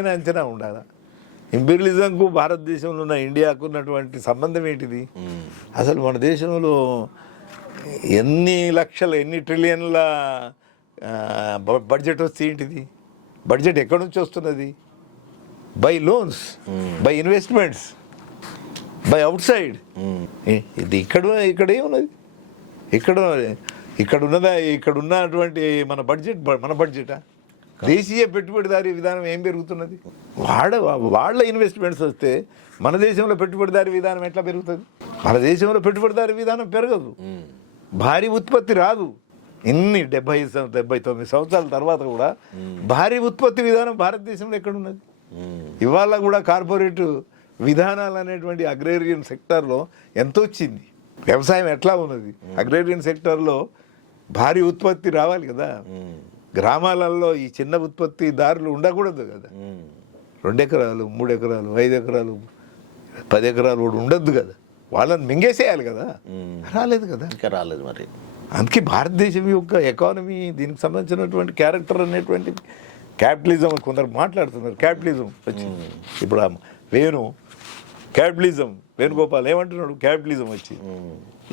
అంచనా ఉండాలా? ఇంపీరియలిజంకు భారతదేశంలో ఉన్న ఇండియాకు ఉన్నటువంటి సంబంధం ఏంటిది? అసలు మన దేశంలో ఎన్ని లక్షల ఎన్ని ట్రిలియన్ల బడ్జెట్ వస్తే ఏంటిది? బడ్జెట్ ఎక్కడి నుంచి వస్తున్నది? By loans, by investments, by out side. ఇది ఇక్కడ ఏమున్నది? ఇక్కడ ఉన్నటువంటి మన బడ్జెటా? దేశీయ పెట్టుబడిదారీ విధానం ఏం పెరుగుతున్నది? వాళ్ళ ఇన్వెస్ట్మెంట్స్ వస్తే మన దేశంలో పెట్టుబడిదారీ విధానం ఎట్లా పెరుగుతుంది? మన దేశంలో పెట్టుబడిదారీ విధానం పెరగదు, భారీ ఉత్పత్తి రాదు. ఇన్ని 79 సంవత్సరాల తర్వాత కూడా భారీ ఉత్పత్తి విధానం భారతదేశంలో ఎక్కడున్నది? ఇవాళ కూడా కార్పొరేట్ విధానాలు అనేటువంటి అగ్రేరియన్ సెక్టార్లో ఎంత వచ్చింది? వ్యవసాయం ఎట్లా ఉన్నది? అగ్రేరియన్ సెక్టార్లో భారీ ఉత్పత్తి రావాలి కదా. గ్రామాలలో ఈ చిన్న ఉత్పత్తిదారులు ఉండకూడదు కదా. 2 ఎకరాలు 3 ఎకరాలు 5 ఎకరాలు 10 ఎకరాలు కూడా ఉండద్దు కదా. వాళ్ళని మింగేసేయాలి కదా. రాలేదు కదా, ఇంకా రాలేదు. మరి అందుకే భారతదేశం యొక్క ఎకానమీ, దీనికి సంబంధించినటువంటి క్యారెక్టర్ అనేటువంటి క్యాపిటలిజం కొందరు మాట్లాడుతున్నారు. క్యాపిటలిజం వచ్చింది ఇప్పుడు. వేణుగోపాల్ ఏమంటున్నాడు? క్యాపిటలిజం వచ్చి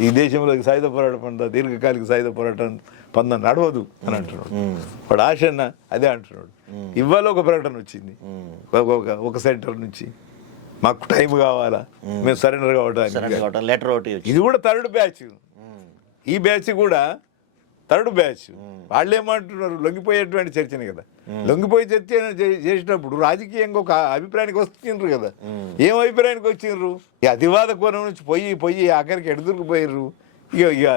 ఈ దేశంలోకి సాయుధ పోరాట పంద, దీర్ఘకాలిక సాయుధ పోరాటం పంద నడవదు అని అంటున్నాడు. వాడు ఆశన్న అదే అంటున్నాడు. ఇవాళ ఒక ప్రకటన వచ్చింది ఒక సెంటర్ నుంచి, మాకు టైం కావాలా, మేము సరెండర్ కావడానికి లెటర్ ఒకటి. ఇది కూడా థర్డ్ బ్యాచ్. ఈ బ్యాచ్ కూడా థర్డ్ బ్యాచ్. వాళ్ళు ఏమంటున్నారు? లొంగిపోయేటువంటి చర్చనే కదా. లొంగిపోయి చర్చ చేసినప్పుడు రాజకీయంగా ఒక అభిప్రాయానికి వస్తుండ్రు కదా. ఏం అభిప్రాయానికి వచ్చిండ్రు? ఈ అతివాద కోణం నుంచి పోయి ఆఖరికి ఎడుదురుకుపోయిర్రు. ఇక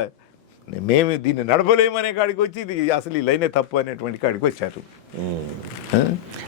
మేము దీన్ని నడపలేమనే కాడికి వచ్చి ఇది అసలు ఈ లైనే తప్పు అనేటువంటి కాడికి వచ్చారు.